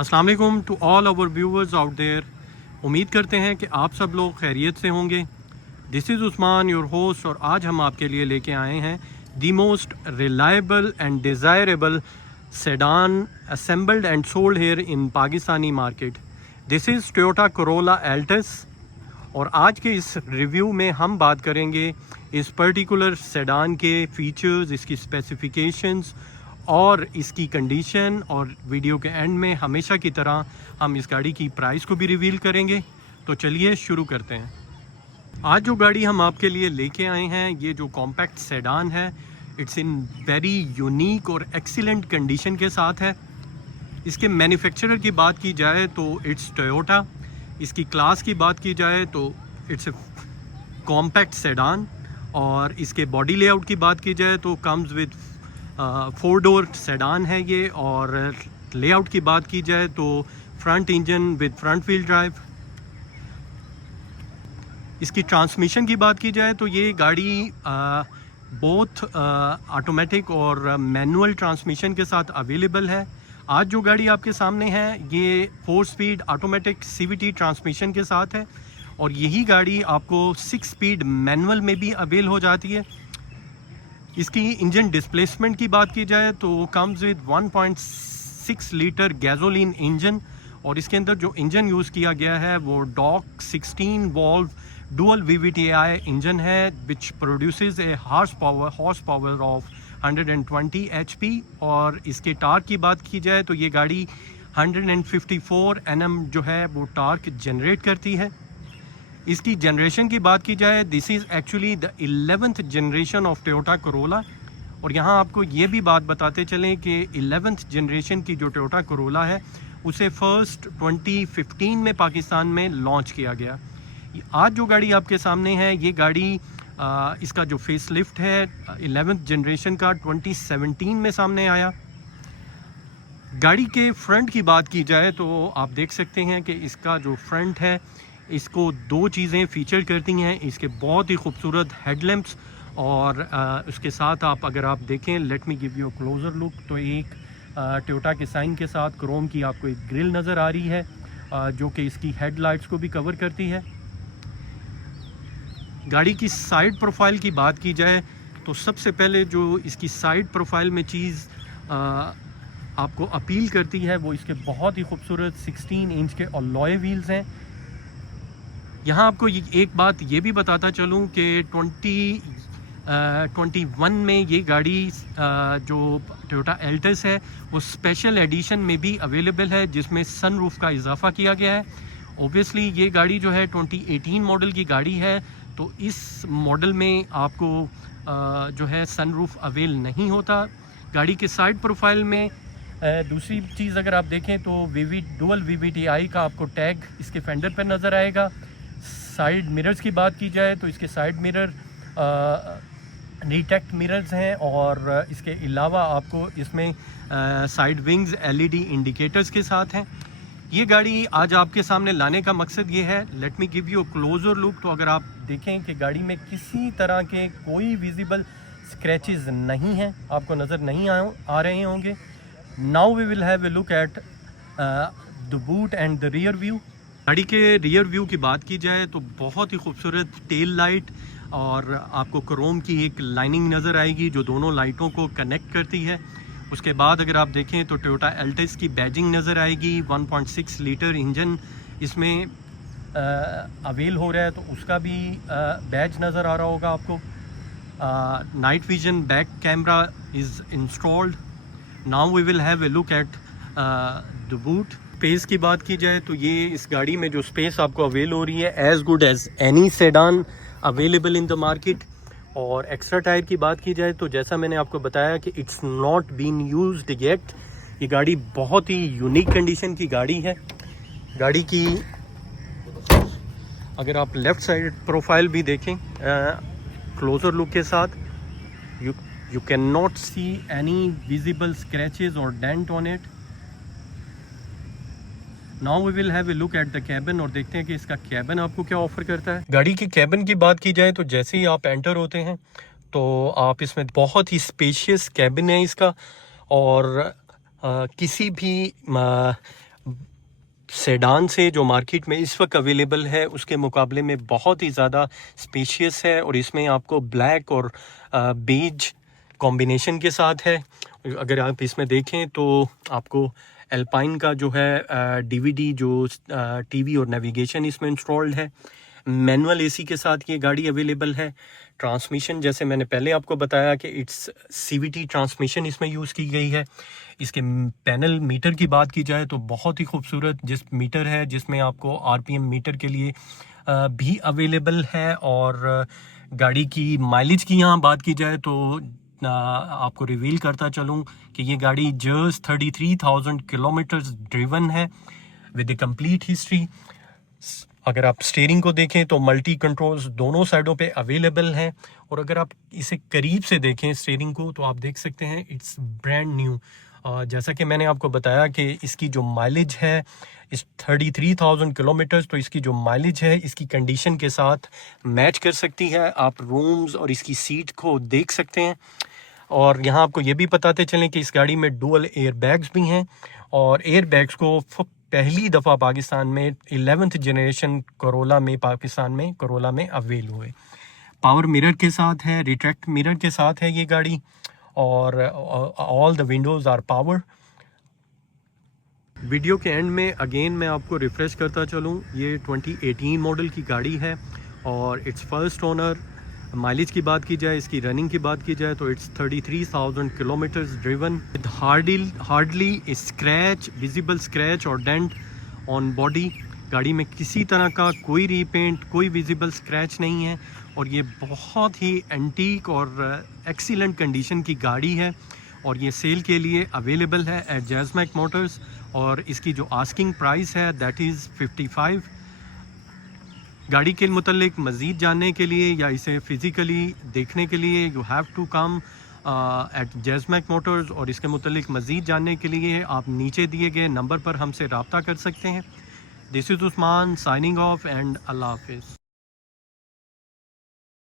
अस्सलाम वालेकुम to all our viewers out there. उम्मीद करते हैं कि आप सब लोग खैरियत से होंगे। This is Usman your host, और आज हम आपके लिए लेके आए हैं the most reliable and desirable sedan assembled and sold here in Pakistani market. This is Toyota Corolla Altis. और आज के इस रिव्यू में हम बात करेंगे इस पर्टिकुलर सेडान के फीचर्स, इसकी स्पेसिफिकेशंस और इसकी कंडीशन। और वीडियो के एंड में हमेशा की तरह हम इस गाड़ी की प्राइस को भी रिवील करेंगे। तो चलिए शुरू करते हैं। आज जो गाड़ी हम आपके लिए लेके आए हैं, ये जो कॉम्पैक्ट सेडान है, इट्स इन वेरी यूनिक और एक्सीलेंट कंडीशन के साथ है। इसके मैन्युफैक्चरर की बात की जाए तो इट्स टोयोटा। इसकी क्लास की बात की जाए तो इट्स ए कॉम्पैक्ट सेडान। और इसके बॉडी लेआउट की बात की जाए तो कम्स विद 4 डोर सेडान है ये। और लेआउट की बात की जाए तो front engine with front wheel drive. इसकी ट्रांसमिशन की बात की जाए तो ये गाड़ी बोथ ऑटोमेटिक और मैनुअल ट्रांसमिशन के साथ अवेलेबल है। आज जो गाड़ी आपके सामने है ये 4 स्पीड ऑटोमेटिक CVT ट्रांसमिशन के साथ है, और यही गाड़ी आपको 6 स्पीड मैनुअल में भी अवेल हो जाती है। इसकी इंजन डिस्प्लेसमेंट की बात की जाए तो comes with 1.6 litre gasoline engine. और इसके अंदर जो इंजन यूज़ किया गया है वो DOHC 16 valve dual VVTi engine है, which produces a horse power of 120 HP। और इसके टार्क की बात की जाए तो ये गाड़ी 154 Nm जो है वो टार्क जनरेट करती है। इसकी जनरेशन की बात की जाए, this is actually the 11th generation of Toyota Corolla. और यहाँ आपको ये भी बात बताते चलें कि 11th जनरेशन की जो टोयोटा कोरोला है उसे फर्स्ट 2015 में पाकिस्तान में लॉन्च किया गया। आज जो गाड़ी आपके सामने है ये गाड़ी इसका जो फेस लिफ्ट है 11th जनरेशन का 2017 में सामने आया। गाड़ी के फ्रंट की बात की जाए तो आप देख सकते हैं कि इसका जो फ्रंट है इसको 2 चीज़ें फीचर करती हैं। इसके बहुत ही खूबसूरत हेडलैम्प्स, और उसके साथ अगर आप देखें, let me give you a closure look, तो एक टोयोटा के साइन के साथ क्रोम की आपको एक ग्रिल नज़र आ रही है जो कि इसकी हेडलाइट्स को भी कवर करती है। गाड़ी की साइड प्रोफाइल की बात की जाए तो सबसे पहले जो इसकी साइड प्रोफाइल में चीज़ आपको अपील करती है वो इसके बहुत ही खूबसूरत 16 इंच के अलॉय व्हील्स हैं। यहाँ आपको एक बात ये भी बताता चलूँ कि 2021 में ये गाड़ी जो टोयोटा एल्टिस है वो स्पेशल एडिशन में भी अवेलेबल है, जिसमें सनरूफ का इजाफा किया गया है। ओबियसली ये गाड़ी जो है 2018 मॉडल की गाड़ी है, तो इस मॉडल में आपको जो है सनरूफ अवेल नहीं होता। गाड़ी के साइड प्रोफाइल में दूसरी चीज़ अगर आप देखें तो डुअल VVTi का आपको टैग इसके फेंडर पर नज़र आएगा। साइड मिरर्स की बात की जाए तो इसके साइड मिरर रिटेक्ट मिरर्स हैं, और इसके अलावा आपको इसमें साइड विंग्स LED इंडिकेटर्स के साथ हैं। ये गाड़ी आज आपके सामने लाने का मकसद ये है, let me give you a closure look. तो अगर आप देखें कि गाड़ी में किसी तरह के कोई विजिबल स्क्रैचेस नहीं हैं, आपको नज़र नहीं आ रहे होंगे। Now we will have a look at the boot and the rear view. गाड़ी के रियर व्यू की बात की जाए तो बहुत ही खूबसूरत टेल लाइट, और आपको क्रोम की एक लाइनिंग नज़र आएगी जो दोनों लाइटों को कनेक्ट करती है। उसके बाद अगर आप देखें तो टोयोटा एल्टिस की बैजिंग नज़र आएगी। 1.6 लीटर इंजन इसमें अवेल हो रहा है, तो उसका भी बैज नज़र आ रहा होगा आपको। Night vision back camera is installed. Now we will have a look at the boot. Space की बात की जाए तो ये इस गाड़ी में जो स्पेस आपको अवेल हो रही है as good as any sedan available in the market. और एक्स्ट्रा टायर की बात की जाए तो जैसा मैंने आपको बताया कि it's not been used yet. ये गाड़ी बहुत ही यूनिक कंडीशन की गाड़ी है। गाड़ी की अगर आप लेफ़्ट साइड प्रोफाइल भी देखें क्लोजर लुक के साथ, you can not see any visible scratches और dent on it. Now we will have a look at the cabin, और देखते हैं कि इसका कैबिन आपको क्या ऑफर करता है। गाड़ी की कैबिन की बात की जाए तो जैसे ही आप एंटर होते हैं तो आप इसमें बहुत ही स्पेशियस कैबिन है इसका, और किसी भी सेडान से जो मार्केट में इस वक्त अवेलेबल है उसके मुकाबले में बहुत ही ज़्यादा स्पेशियस है, और इसमें आपको ब्लैक और बेज कॉम्बिनेशन के साथ है। अगर आप इसमें देखें तो आपको एल्पाइन का जो है डीवीडी जो टीवी और नेविगेशन इसमें इंस्टॉल्ड है। मैनुअल एसी के साथ ये गाड़ी अवेलेबल है। ट्रांसमिशन जैसे मैंने पहले आपको बताया कि इट्स सीवीटी ट्रांसमिशन इसमें यूज़ की गई है। इसके पैनल मीटर की बात की जाए तो बहुत ही खूबसूरत जिस मीटर है, जिसमें आपको आरपीएम मीटर के लिए भी अवेलेबल है। और गाड़ी की माइलेज की यहाँ बात की जाए तो आपको रिवील करता चलूँ कि ये गाड़ी जस्ट 33,000 किलोमीटर्स ड्रिवन है विद ए कंप्लीट हिस्ट्री। अगर आप स्टीयरिंग को देखें तो मल्टी कंट्रोल्स दोनों साइडों पे अवेलेबल हैं, और अगर आप इसे करीब से देखें स्टीयरिंग को तो आप देख सकते हैं इट्स ब्रांड न्यू। जैसा कि मैंने आपको बताया कि इसकी जो माइलेज है इस 33,000 किलोमीटर्स, तो इसकी जो माइलेज है इसकी कंडीशन के साथ मैच कर सकती है। आप रूम्स और इसकी सीट को देख सकते हैं, और यहाँ आपको ये भी बताते चलें कि इस गाड़ी में डुअल एयर बैग्स भी हैं, और एयर बैग्स को पहली दफ़ा पाकिस्तान में 11th जनरेशन पाकिस्तान में कोरोला में अवेल हुए। पावर मिरर के साथ है, रिट्रैक्ट मिरर के साथ है ये गाड़ी, और all the windows are power. Video के एंड में अगेन मैं आपको रिफ़्रेश करता चलूँ, ये 2018 मॉडल की गाड़ी है और इट्स फर्स्ट ओनर। माइलेज की बात की जाए, इसकी रनिंग की बात की जाए तो it's 33,000 kilometres driven with hardly scratch, visible scratch और डेंट ऑन बॉडी। गाड़ी में किसी तरह का कोई रीपेंट, कोई विजिबल स्क्रैच नहीं है, और ये बहुत ही एंटीक और एक्सीलेंट कंडीशन की गाड़ी है, और ये सेल के लिए अवेलेबल है एट जैज़मैक मोटर्स। और इसकी जो आस्किंग प्राइस है दैट इज़ 55। गाड़ी के मुतल्लिक मज़ीद जानने के लिए या इसे फ़िज़िकली देखने के लिए you have to come at Jazmac Motors, और इसके मुतल्लिक मज़ीद जानने के लिए आप नीचे दिए गए नंबर पर हमसे रब्ता कर सकते हैं। This is Usman signing off and अल्लाह हाफ़िज़।